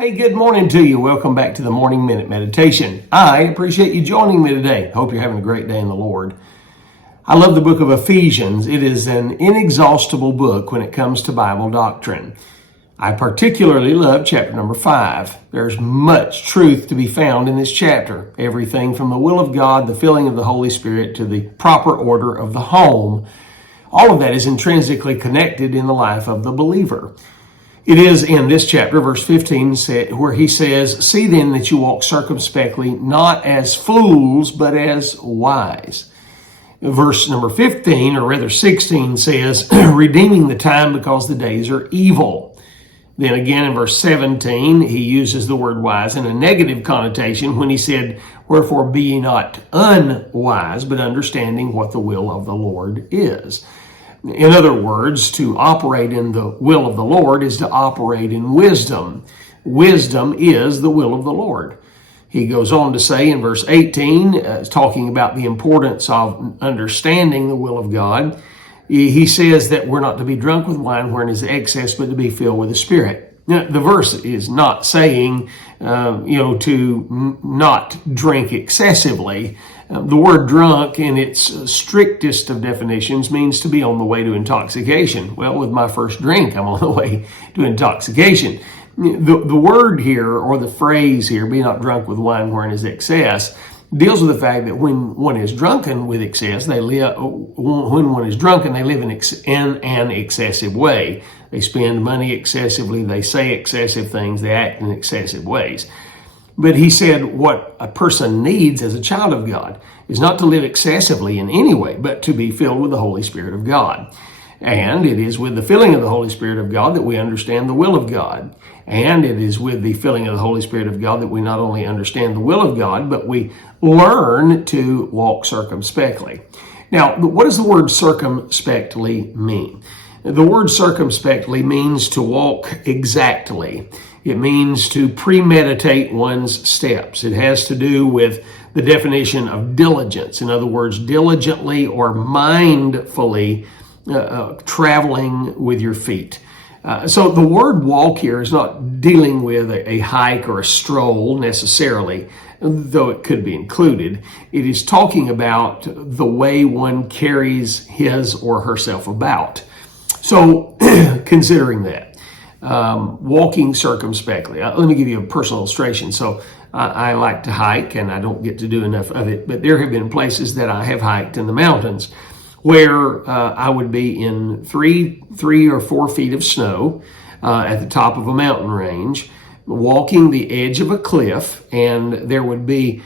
Hey, good morning to you. Welcome back to the Morning Minute Meditation. I appreciate you joining me today. Hope you're having a great day in the Lord. I love the book of Ephesians. It is an inexhaustible book when it comes to Bible doctrine. I particularly love chapter number 5. There's much truth to be found in this chapter. Everything from the will of God, the filling of the Holy Spirit, to the proper order of the home. All of that is intrinsically connected in the life of the believer. It is in this chapter, verse 15, where he says, "See then that you walk circumspectly, not as fools, but as wise." Verse number 15, or rather 16, says, "Redeeming the time because the days are evil." Then again in verse 17, he uses the word wise in a negative connotation when he said, "Wherefore be ye not unwise, but understanding what the will of the Lord is." In other words, to operate in the will of the Lord is to operate in wisdom. Wisdom is the will of the Lord. He goes on to say in verse 18, talking about the importance of understanding the will of God, he says that we're not to be drunk with wine wherein is excess, but to be filled with the Spirit. Now, the verse is not saying, to not drink excessively. The word drunk in its strictest of definitions means to be on the way to intoxication. Well, with my first drink, I'm on the way to intoxication. The word here, or the phrase here, be not drunk with wine wherein is excess, deals with the fact that when one is drunken with excess, they live in an excessive way. They spend money excessively, they say excessive things, they act in excessive ways. But he said what a person needs as a child of God is not to live excessively in any way, but to be filled with the Holy Spirit of God. And it is with the filling of the Holy Spirit of God that we understand the will of God. And it is with the filling of the Holy Spirit of God that we not only understand the will of God, but we learn to walk circumspectly. Now, what does the word circumspectly mean? The word circumspectly means to walk exactly. It means to premeditate one's steps. It has to do with the definition of diligence. In other words, diligently or mindfully traveling with your feet. So the word walk here is not dealing with a hike or a stroll necessarily, though it could be included. It is talking about the way one carries his or herself about. So considering that, walking circumspectly. Let me give you a personal illustration. So I like to hike, and I don't get to do enough of it, but there have been places that I have hiked in the mountains where I would be in three or 4 feet of snow at the top of a mountain range, walking the edge of a cliff, and there would be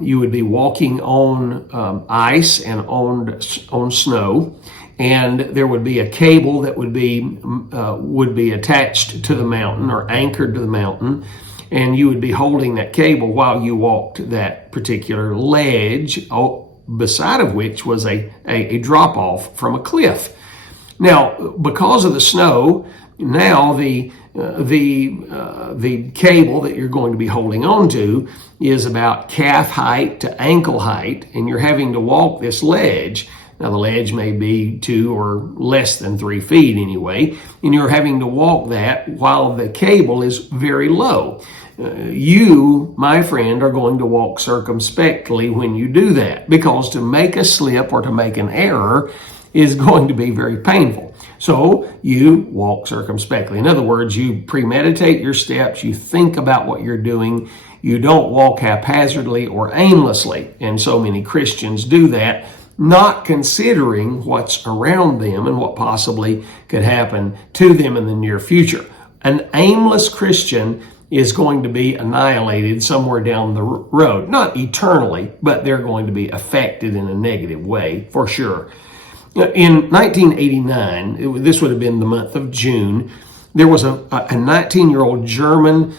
you would be walking on ice and on snow. And there would be a cable that would be attached to the mountain or anchored to the mountain, and you would be holding that cable while you walked that particular ledge, beside of which was a drop off from a cliff. Now, because of the snow, now the cable that you're going to be holding on to is about calf height to ankle height, and you're having to walk this ledge. Now, the ledge may be 2 or less than 3 feet anyway, and you're having to walk that while the cable is very low. You, my friend, are going to walk circumspectly when you do that, because to make a slip or to make an error is going to be very painful. So you walk circumspectly. In other words, you premeditate your steps, you think about what you're doing, you don't walk haphazardly or aimlessly. And so many Christians do that, not considering what's around them and what possibly could happen to them in the near future. An aimless Christian is going to be annihilated somewhere down the road. Not eternally, but they're going to be affected in a negative way, for sure. In 1989, this would have been the month of June, there was a 19-year-old German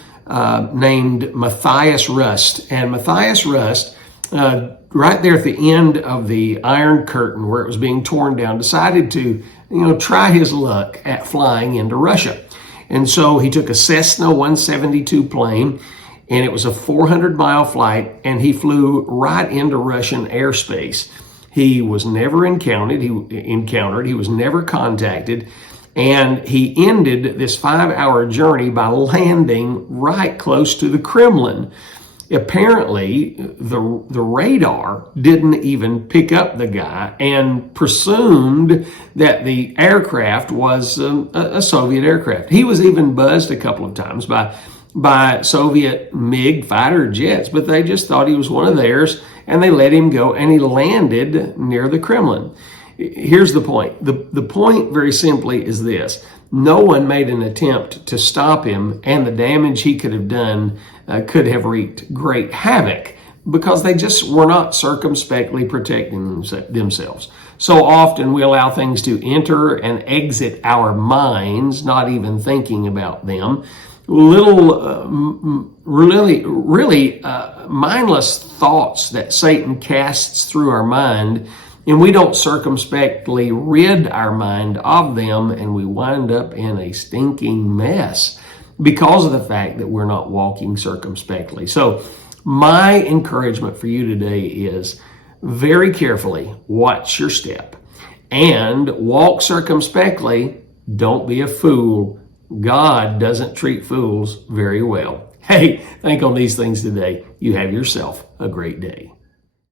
named Matthias Rust. And Matthias Rust, right there at the end of the Iron Curtain where it was being torn down, decided to, try his luck at flying into Russia. And so he took a Cessna 172 plane, and it was a 400-mile flight, and he flew right into Russian airspace. He was never encountered, he was never contacted, And he ended this 5-hour journey by landing right close to the Kremlin. Apparently, the radar didn't even pick up the guy and presumed that the aircraft was a Soviet aircraft. He was even buzzed a couple of times by Soviet MiG fighter jets, but they just thought he was one of theirs, and they let him go, and he landed near the Kremlin. Here's the point. The point, very simply, is this. No one made an attempt to stop him, and the damage he could have done could have wreaked great havoc because they just were not circumspectly protecting themselves. So often we allow things to enter and exit our minds, not even thinking about them. Really mindless thoughts that Satan casts through our mind, and we don't circumspectly rid our mind of them, and we wind up in a stinking mess because of the fact that we're not walking circumspectly. So my encouragement for you today is very carefully watch your step and walk circumspectly. Don't be a fool. God doesn't treat fools very well. Hey, think on these things today. You have yourself a great day.